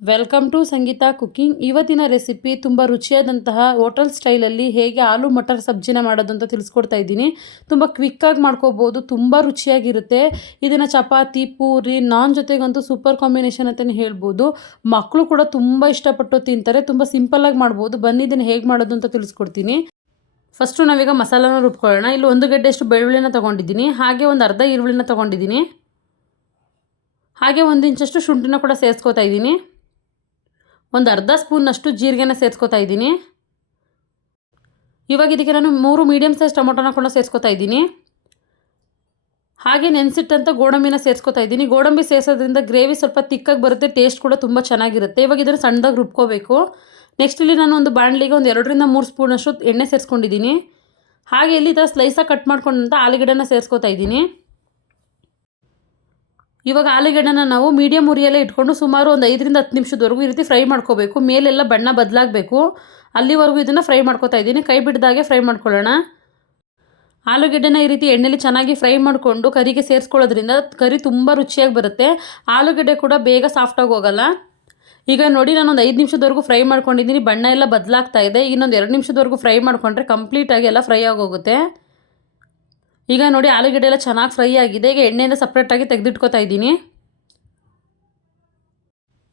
Welcome to Sangeetha cooking. ಇವತ್ತಿನ recipe ತುಂಬ ರುಚಿಯಾದಂತಹ ಹೋಟೆಲ್ ಸ್ಟೈಲಲ್ಲಿ ಹೇಗೆ ಆಲೂ ಮಟರ್ ಸಬ್ಜಿನ ಮಾಡೋದು ಅಂತ ತಿಳಿಸ್ಕೊಡ್ತಾ ಇದ್ದೀನಿ. ತುಂಬ ಕ್ವಿಕ್ಕಾಗಿ ಮಾಡ್ಕೋಬೋದು, ತುಂಬ ರುಚಿಯಾಗಿರುತ್ತೆ. ಇದನ್ನು ಚಪಾತಿ, ಪೂರಿ, ನಾನ್ ಜೊತೆಗಂತೂ ಸೂಪರ್ ಕಾಂಬಿನೇಷನ್ ಅಂತಲೇ ಹೇಳ್ಬೋದು. ಮಕ್ಕಳು ಕೂಡ ತುಂಬ ಇಷ್ಟಪಟ್ಟು ತಿಂತಾರೆ. ತುಂಬ ಸಿಂಪಲ್ಲಾಗಿ ಮಾಡ್ಬೋದು. ಬನ್ನಿ ಇದನ್ನು ಹೇಗೆ ಮಾಡೋದು ಅಂತ ತಿಳಿಸ್ಕೊಡ್ತೀನಿ. ಫಸ್ಟು ನಾವೀಗ ಮಸಾಲಾನ ರುಬ್ಕೊಳ್ಳೋಣ. ಇಲ್ಲಿ 1 ಗಡ್ಡೆಯಷ್ಟು ಬೆಳ್ಳುಳ್ಳಿನ ತೊಗೊಂಡಿದ್ದೀನಿ, ಹಾಗೆ ಒಂದು ಅರ್ಧ ಈರುಳ್ಳಿನ ತೊಗೊಂಡಿದ್ದೀನಿ, ಹಾಗೆ 1 ಇಂಚಷ್ಟು ಶುಂಠಿನ ಕೂಡ ಸೇರಿಸ್ಕೊತಾ ಇದ್ದೀನಿ. ಒಂದು ಅರ್ಧ ಸ್ಪೂನ್ನಷ್ಟು ಜೀರಿಗೆನ ಸೇರಿಸ್ಕೊತಾ ಇದ್ದೀನಿ. ಇವಾಗ ಇದಕ್ಕೆ ನಾನು 3 ಮೀಡಿಯಮ್ ಸೈಜ್ ಟೊಮೊಟೊನ ಕೂಡ ಸೇರಿಸ್ಕೊತಾ ಇದ್ದೀನಿ. ಹಾಗೆ ನೆನೆಸಿಟ್ಟಂಥ ಗೋಡಂಬಿನ ಸೇರಿಸ್ಕೊತಾ ಇದ್ದೀನಿ. ಗೋಡಂಬಿ ಸೇರಿಸೋದ್ರಿಂದ ಗ್ರೇವಿ ಸ್ವಲ್ಪ ತಿಕ್ಕಾಗಿ ಬರುತ್ತೆ, ಟೇಸ್ಟ್ ಕೂಡ ತುಂಬ ಚೆನ್ನಾಗಿರುತ್ತೆ. ಇವಾಗ ಇದನ್ನು ಸಣ್ಣದಾಗಿ ರುಬ್ಕೋಬೇಕು. ನೆಕ್ಸ್ಟ್ ಇಲ್ಲಿ ನಾನು ಒಂದು ಬಾಣಲಿಗೆ ಒಂದು 2 ರಿಂದ 3 ಸ್ಪೂನಷ್ಟು ಎಣ್ಣೆ ಸೇರಿಸ್ಕೊಂಡಿದ್ದೀನಿ. ಹಾಗೆ ಇಲ್ಲಿ ಈ ಥರ ಸ್ಲೈಸಾಗಿ ಕಟ್ ಮಾಡ್ಕೊಂಡಂಥ ಆಲೂಗಡ್ಡೆನ ಸೇರಿಸ್ಕೊತಾ ಇದ್ದೀನಿ. ಇವಾಗ ಆಲೂಗಡ್ಡೆನ ನಾವು ಮೀಡಿಯಮ್ ಉರಿಯಲ್ಲೇ ಇಟ್ಕೊಂಡು ಸುಮಾರು ಒಂದು 5 ರಿಂದ 10 ನಿಮಿಷದವರೆಗೂ ಈ ರೀತಿ ಫ್ರೈ ಮಾಡ್ಕೋಬೇಕು. ಮೇಲೆಲ್ಲ ಬಣ್ಣ ಬದಲಾಗಬೇಕು, ಅಲ್ಲಿವರೆಗೂ ಇದನ್ನು ಫ್ರೈ ಮಾಡ್ಕೋತಾ ಇದ್ದೀನಿ. ಕೈ ಬಿಡ್ದಾಗೆ ಫ್ರೈ ಮಾಡ್ಕೊಳ್ಳೋಣ. ಆಲೂಗಡ್ಡೆನ ಈ ರೀತಿ ಎಣ್ಣೆಲಿ ಚೆನ್ನಾಗಿ ಫ್ರೈ ಮಾಡಿಕೊಂಡು ಕರಿಗೆ ಸೇರಿಸ್ಕೊಳ್ಳೋದ್ರಿಂದ ಕರಿ ತುಂಬ ರುಚಿಯಾಗಿ ಬರುತ್ತೆ. ಆಲೂಗಡ್ಡೆ ಕೂಡ ಬೇಗ ಸಾಫ್ಟಾಗಿ ಹೋಗಲ್ಲ. ಈಗ ನೋಡಿ, ನಾನೊಂದು 5 ನಿಮಿಷದವರೆಗೂ ಫ್ರೈ ಮಾಡ್ಕೊಂಡಿದ್ದೀನಿ. ಬಣ್ಣ ಎಲ್ಲ ಬದಲಾಗ್ತಾ ಇದೆ. ಇನ್ನೊಂದು 2 ನಿಮಿಷದವರೆಗೂ ಫ್ರೈ ಮಾಡಿಕೊಂಡ್ರೆ ಕಂಪ್ಲೀಟಾಗಿ ಎಲ್ಲ ಫ್ರೈ ಆಗೋಗುತ್ತೆ. ಈಗ ನೋಡಿ, ಆಲೂಗಡ್ಡೆ ಎಲ್ಲ ಚೆನ್ನಾಗಿ ಫ್ರೈ ಆಗಿದೆ. ಈಗ ಎಣ್ಣೆಯಿಂದ ಸಪ್ರೇಟಾಗಿ ತೆಗೆದಿಟ್ಕೋತಾ ಇದ್ದೀನಿ.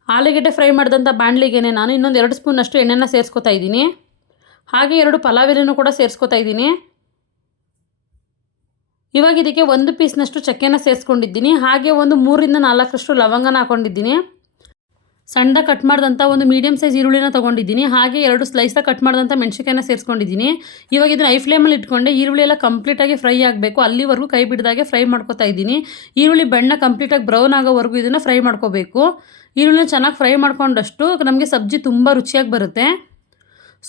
ಆಲೂಗಡ್ಡೆ ಫ್ರೈ ಮಾಡಿದಂಥ ಬಾಣಲಿಗೆ ನಾನು ಇನ್ನೊಂದು 2 ಸ್ಪೂನಷ್ಟು ಎಣ್ಣೆನ ಸೇರಿಸ್ಕೊತಾ ಇದ್ದೀನಿ. ಹಾಗೆ 2 ಪಲಾವ್ ಎಲೆನೂ ಕೂಡ ಸೇರಿಸ್ಕೊತಾ ಇದ್ದೀನಿ. ಇವಾಗ ಇದಕ್ಕೆ 1 ಪೀಸ್ನಷ್ಟು ಚಕ್ಕೆನ ಸೇರಿಸ್ಕೊಂಡಿದ್ದೀನಿ. ಹಾಗೆ ಒಂದು 3 ರಿಂದ 4 ಲವಂಗನ ಹಾಕ್ಕೊಂಡಿದ್ದೀನಿ. ಸಣ್ಣದಾಗಿ ಕಟ್ ಮಾಡಿದಂಥ ಒಂದು ಮೀಡಿಯಮ್ ಸೈಜ್ ಈರುಳ್ಳಿನ ತೊಗೊಂಡಿದ್ದೀನಿ. ಹಾಗೆ 2 ಸ್ಲೈಸಾಗಿ ಕಟ್ ಮಾಡಿದಂಥ ಮೆಣಸಿನ್ಕಾಯಿನ ಸೇರಿಸ್ಕೊಂಡಿದ್ದೀನಿ. ಇವಾಗ ಇದನ್ನು ಐ ಫ್ಲೇಮಲ್ಲಿ ಇಟ್ಕೊಂಡೆ ಈರುಳ್ಳಿ ಎಲ್ಲ ಕಂಪ್ಲೀಟಾಗಿ ಫ್ರೈ ಆಗಬೇಕು. ಅಲ್ಲಿವರೆಗೂ ಕೈ ಬಿಡ್ದಾಗೆ ಫ್ರೈ ಮಾಡ್ಕೊತಾ ಇದ್ದೀನಿ. ಈರುಳ್ಳಿ ಬಣ್ಣ ಕಂಪ್ಲೀಟಾಗಿ ಬ್ರೌನ್ ಆಗೋವರೆಗೂ ಇದನ್ನು ಫ್ರೈ ಮಾಡ್ಕೋಬೇಕು. ಈರುಳ್ಳಿನ ಚೆನ್ನಾಗಿ ಫ್ರೈ ಮಾಡ್ಕೊಂಡಷ್ಟು ನಮಗೆ ಸಬ್ಜಿ ತುಂಬ ರುಚಿಯಾಗಿ ಬರುತ್ತೆ.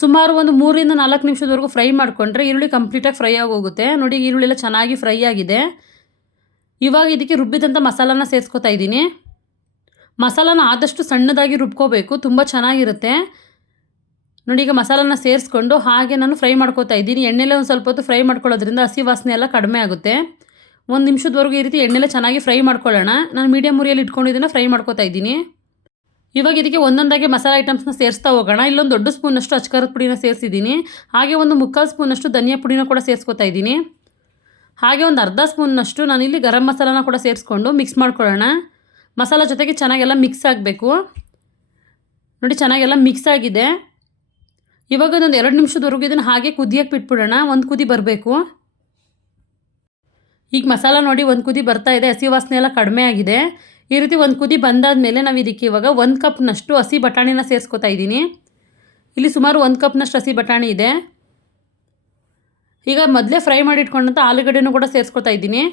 ಸುಮಾರು ಒಂದು 3 ರಿಂದ 4 ನಿಮಿಷದವರೆಗೂ ಫ್ರೈ ಮಾಡಿಕೊಂಡ್ರೆ ಈರುಳ್ಳಿ ಕಂಪ್ಲೀಟಾಗಿ ಫ್ರೈ ಆಗೋಗುತ್ತೆ. ನೋಡಿ, ಈರುಳ್ಳಿ ಎಲ್ಲ ಚೆನ್ನಾಗಿ ಫ್ರೈ ಆಗಿದೆ. ಇವಾಗ ಇದಕ್ಕೆ ರುಬ್ಬಿದಂಥ ಮಸಾಲಾನ ಸೇರಿಸ್ಕೊತಾ ಇದ್ದೀನಿ. ಮಸಾಲಾನ ಆದಷ್ಟು ಸಣ್ಣದಾಗಿ ರುಬ್ಕೋಬೇಕು, ತುಂಬ ಚೆನ್ನಾಗಿರುತ್ತೆ. ನೋಡಿ, ಈಗ ಮಸಾಲಾನ ಸೇರಿಸ್ಕೊಂಡು ಹಾಗೆ ನಾನು ಫ್ರೈ ಮಾಡ್ಕೋತಾ ಇದ್ದೀನಿ. ಎಣ್ಣೆಲೆ ಒಂದು ಸ್ವಲ್ಪ ಹೊತ್ತು ಫ್ರೈ ಮಾಡ್ಕೊಳ್ಳೋದ್ರಿಂದ ಹಸಿ ವಾಸನೆ ಎಲ್ಲ ಕಡಿಮೆ ಆಗುತ್ತೆ. 1 ನಿಮಿಷದವರೆಗೂ ಈ ರೀತಿ ಎಣ್ಣೆಲೆ ಚೆನ್ನಾಗಿ ಫ್ರೈ ಮಾಡ್ಕೊಳ್ಳೋಣ. ನಾನು ಮೀಡಿಯಮ್ ಉರಿಯಲ್ಲಿ ಇಟ್ಕೊಂಡಿದ್ದನ್ನು ಫ್ರೈ ಮಾಡ್ಕೋತಾ ಇದ್ದೀನಿ. ಇವಾಗ ಇದಕ್ಕೆ ಒಂದೊಂದಾಗಿ ಮಸಾಲೆ ಐಟಮ್ಸ್ನ ಸೇರಿಸ್ತಾ ಹೋಗೋಣ. ಇಲ್ಲೊಂದು ದೊಡ್ಡ ಸ್ಪೂನಷ್ಟು ಅಚ್ಕಾರದ ಪುಡಿನ ಸೇರಿಸಿದ್ದೀನಿ. ಹಾಗೆ ಒಂದು 3/4 ಸ್ಪೂನಷ್ಟು ಧನಿಯಾ ಪುಡಿನ ಕೂಡ ಸೇರಿಸ್ಕೊತಾ ಇದ್ದೀನಿ. ಹಾಗೆ ಒಂದು ಅರ್ಧ ಸ್ಪೂನ್ನಷ್ಟು ನಾನಿಲ್ಲಿ ಗರಂ ಮಸಾಲಾನ ಕೂಡ ಸೇರಿಸ್ಕೊಂಡು ಮಿಕ್ಸ್ ಮಾಡ್ಕೊಳ್ಳೋಣ. ಮಸಾಲ ಜೊತೆಗೆ ಚೆನ್ನಾಗೆಲ್ಲ ಮಿಕ್ಸ್ ಆಗಬೇಕು. ನೋಡಿ, ಚೆನ್ನಾಗೆಲ್ಲ ಮಿಕ್ಸ್ ಆಗಿದೆ. ಇವಾಗ ಒಂದು 2 ನಿಮಿಷದವರೆಗೂ ಇದನ್ನು ಹಾಗೆ ಕುದಿಯೋಕ್ಕೆ ಬಿಟ್ಬಿಡೋಣ. ಒಂದು ಕುದಿ ಬರಬೇಕು. ಈಗ ಮಸಾಲ ನೋಡಿ, ಒಂದು ಕುದಿ ಬರ್ತಾ ಇದೆ. ಹಸಿ ವಾಸನೆ ಎಲ್ಲ ಕಡಿಮೆ ಆಗಿದೆ. ಈ ರೀತಿ ಒಂದು ಕುದಿ ಬಂದಾದಮೇಲೆ ನಾವು ಇದಕ್ಕೆ ಇವಾಗ 1 ಕಪ್ನಷ್ಟು ಹಸಿ ಬಟಾಣಿನ ಸೇರಿಸ್ಕೊತಾ ಇದ್ದೀನಿ. ಇಲ್ಲಿ ಸುಮಾರು 1 ಕಪ್ನಷ್ಟು ಹಸಿ ಬಟಾಣಿ ಇದೆ. ಈಗ ಮೊದಲೇ ಫ್ರೈ ಮಾಡಿ ಇಟ್ಕೊಂಡಂಥ ಆಲೂಗಡ್ಡೆನೂ ಕೂಡ ಸೇರಿಸ್ಕೊತಾ ಇದ್ದೀನಿ.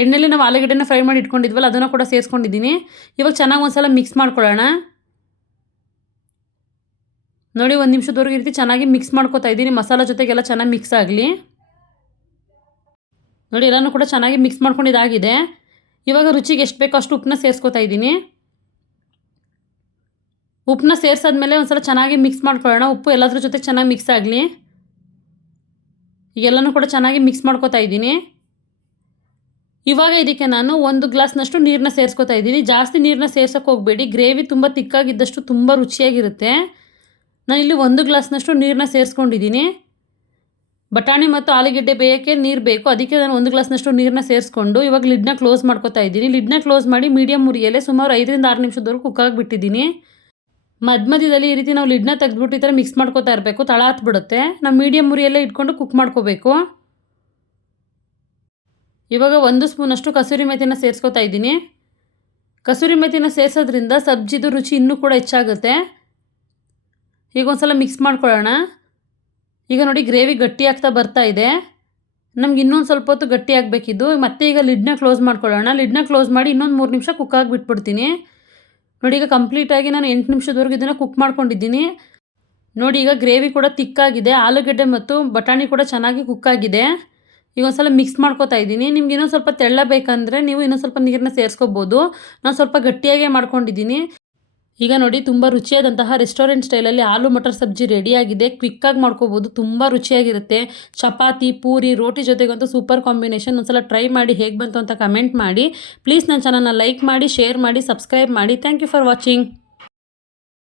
ಎಣ್ಣೆಲಿ ನಾವು ಆಲೂಗಡ್ಡೆನ ಫ್ರೈ ಮಾಡಿ ಇಟ್ಕೊಂಡಿದ್ವಲ್ಲ, ಅದನ್ನು ಕೂಡ ಸೇರಿಸ್ಕೊಂಡಿದ್ದೀನಿ. ಇವಾಗ ಚೆನ್ನಾಗಿ ಒಂದು ಸಲ ಮಿಕ್ಸ್ ಮಾಡ್ಕೊಳ್ಳೋಣ. ನೋಡಿ, 1 ನಿಮಿಷದವರೆಗೂ ಈ ರೀತಿ ಚೆನ್ನಾಗಿ ಮಿಕ್ಸ್ ಮಾಡ್ಕೊತಾ ಇದ್ದೀನಿ. ಮಸಾಲ ಜೊತೆಗೆಲ್ಲ ಚೆನ್ನಾಗಿ ಮಿಕ್ಸ್ ಆಗಲಿ. ನೋಡಿ, ಎಲ್ಲನೂ ಕೂಡ ಚೆನ್ನಾಗಿ ಮಿಕ್ಸ್ ಮಾಡ್ಕೊಂಡಿದ್ದಾಗಿದೆ. ಇವಾಗ ರುಚಿಗೆ ಎಷ್ಟು ಬೇಕೋ ಅಷ್ಟು ಉಪ್ಪನ್ನ ಸೇರಿಸ್ಕೊತಾ ಇದ್ದೀನಿ. ಉಪ್ಪನ್ನ ಸೇರಿಸಾದ್ಮೇಲೆ ಒಂದು ಸಲ ಚೆನ್ನಾಗಿ ಮಿಕ್ಸ್ ಮಾಡ್ಕೊಳ್ಳೋಣ. ಉಪ್ಪು ಎಲ್ಲದ್ರ ಜೊತೆ ಚೆನ್ನಾಗಿ ಮಿಕ್ಸ್ ಆಗಲಿ. ಈಗೆಲ್ಲನೂ ಕೂಡ ಚೆನ್ನಾಗಿ ಮಿಕ್ಸ್ ಮಾಡ್ಕೊತಾ ಇದ್ದೀನಿ. ಇವಾಗ ಇದಕ್ಕೆ ನಾನು 1 ಗ್ಲಾಸ್ನಷ್ಟು ನೀರನ್ನ ಸೇರಿಸ್ಕೊತಾ ಇದ್ದೀನಿ. ಜಾಸ್ತಿ ನೀರನ್ನ ಸೇರ್ಸೋಕ್ಕೆ ಹೋಗಬೇಡಿ, ಗ್ರೇವಿ ತುಂಬ ತಿಕ್ಕಾಗಿದ್ದಷ್ಟು ತುಂಬ ರುಚಿಯಾಗಿರುತ್ತೆ. ನಾನಿಲ್ಲಿ 1 ಗ್ಲಾಸ್ನಷ್ಟು ನೀರನ್ನ ಸೇರಿಸ್ಕೊಂಡಿದ್ದೀನಿ. ಬಟಾಣಿ ಮತ್ತು ಆಲೂಗಡ್ಡೆ ಬೇಯೋಕ್ಕೆ ನೀರು ಬೇಕು, ಅದಕ್ಕೆ ನಾನು 1 ಗ್ಲಾಸ್ನಷ್ಟು ನೀರನ್ನ ಸೇರಿಸ್ಕೊಂಡು ಇವಾಗ ಲಿಡ್ನ ಕ್ಲೋಸ್ ಮಾಡ್ಕೊತಾ ಇದ್ದೀನಿ. ಲಿಡ್ನ ಕ್ಲೋಸ್ ಮಾಡಿ ಮೀಡಿಯಮ್ ಉರಿಯಲ್ಲೇ ಸುಮಾರು 5 ರಿಂದ 6 ನಿಮಿಷದವರೆಗೂ ಕುಕ್ ಆಗಿಬಿಟ್ಟಿದ್ದೀನಿ. ಮಧ್ಯದಲ್ಲಿ ಈ ರೀತಿ ನಾವು ಲಿಡ್ನ ತೆಗೆದ್ಬಿಟ್ಟು ಈ ಥರ ಮಿಕ್ಸ್ ಮಾಡ್ಕೊತಾ ಇರಬೇಕು, ತಳ ಹತ್ಬಿಡುತ್ತೆ. ನಾವು ಮೀಡಿಯಮ್ ಉರಿಯಲ್ಲೇ ಇಟ್ಕೊಂಡು ಕುಕ್ ಮಾಡ್ಕೋಬೇಕು. ಇವಾಗ 1 ಸ್ಪೂನಷ್ಟು ಕಸೂರಿ ಮೆಥಿನ ಸೇರಿಸ್ಕೊತಾ ಇದ್ದೀನಿ. ಕಸೂರಿ ಮೆಥಿನ ಸೇರಿಸೋದ್ರಿಂದ ಸಬ್ಜಿದು ರುಚಿ ಇನ್ನೂ ಕೂಡ ಹೆಚ್ಚಾಗುತ್ತೆ. ಈಗ ಒಂದು ಸಲ ಮಿಕ್ಸ್ ಮಾಡ್ಕೊಳ್ಳೋಣ. ಈಗ ನೋಡಿ, ಗ್ರೇವಿ ಗಟ್ಟಿ ಆಗ್ತಾ ಬರ್ತಾ ಇದೆ. ನಮ್ಗೆ ಇನ್ನೊಂದು ಸ್ವಲ್ಪ ಹೊತ್ತು ಗಟ್ಟಿ ಆಗಬೇಕಿದ್ದು. ಮತ್ತೆ ಈಗ ಲಿಡ್ನ ಕ್ಲೋಸ್ ಮಾಡ್ಕೊಳ್ಳೋಣ. ಲಿಡ್ನ ಕ್ಲೋಸ್ ಮಾಡಿ ಇನ್ನೊಂದು 3 ನಿಮಿಷ ಕುಕ್ ಆಗಿಬಿಟ್ಬಿಡ್ತೀನಿ. ನೋಡಿ, ಈಗ ಕಂಪ್ಲೀಟಾಗಿ ನಾನು 8 ನಿಮಿಷದವರೆಗೂ ಇದನ್ನು ಕುಕ್ ಮಾಡ್ಕೊಂಡಿದ್ದೀನಿ. ನೋಡಿ, ಈಗ ಗ್ರೇವಿ ಕೂಡ ತಿಕ್ಕಾಗಿದೆ. ಆಲೂಗಡ್ಡೆ ಮತ್ತು ಬಟಾಣಿ ಕೂಡ ಚೆನ್ನಾಗಿ ಕುಕ್ ಆಗಿದೆ. ಈಗ ಒಂದು ಸಲ ಮಿಕ್ಸ್ ಮಾಡ್ಕೊತಾ ಇದ್ದೀನಿ. ನಿಮ್ಗೆ ಇನ್ನೊಂದು ಸ್ವಲ್ಪ ತೆಳ್ಳ ಬೇಕಂದರೆ ನೀವು ಇನ್ನೊಂದು ಸ್ವಲ್ಪ ನೀರನ್ನ ಸೇರಿಸ್ಕೋಬೋದು. ನಾನು ಸ್ವಲ್ಪ ಗಟ್ಟಿಯಾಗೇ ಮಾಡ್ಕೊಂಡಿದ್ದೀನಿ. ಈಗ ನೋಡಿ ತುಂಬ ರುಚಿಯಾದಂತಹ ರೆಸ್ಟೋರೆಂಟ್ ಸ್ಟೈಲಲ್ಲಿ ಆಲೂ ಮಟರ್ ಸಬ್ಜಿ ರೆಡಿಯಾಗಿದೆ. ಕ್ವಿಕ್ಕಾಗಿ ಮಾಡ್ಕೋಬೋದು, ತುಂಬ ರುಚಿಯಾಗಿರುತ್ತೆ. ಚಪಾತಿ, ಪೂರಿ, ರೋಟಿ ಜೊತೆಗಂತೂ ಸೂಪರ್ ಕಾಂಬಿನೇಷನ್. ಒಂದ್ಸಲ ಟ್ರೈ ಮಾಡಿ ಹೇಗೆ ಬಂತು ಅಂತ ಕಮೆಂಟ್ ಮಾಡಿ. ಪ್ಲೀಸ್ ನನ್ನ ಚಾನಲ್ನ ಲೈಕ್ ಮಾಡಿ, ಶೇರ್ ಮಾಡಿ, ಸಬ್ಸ್ಕ್ರೈಬ್ ಮಾಡಿ. Thank you for watching.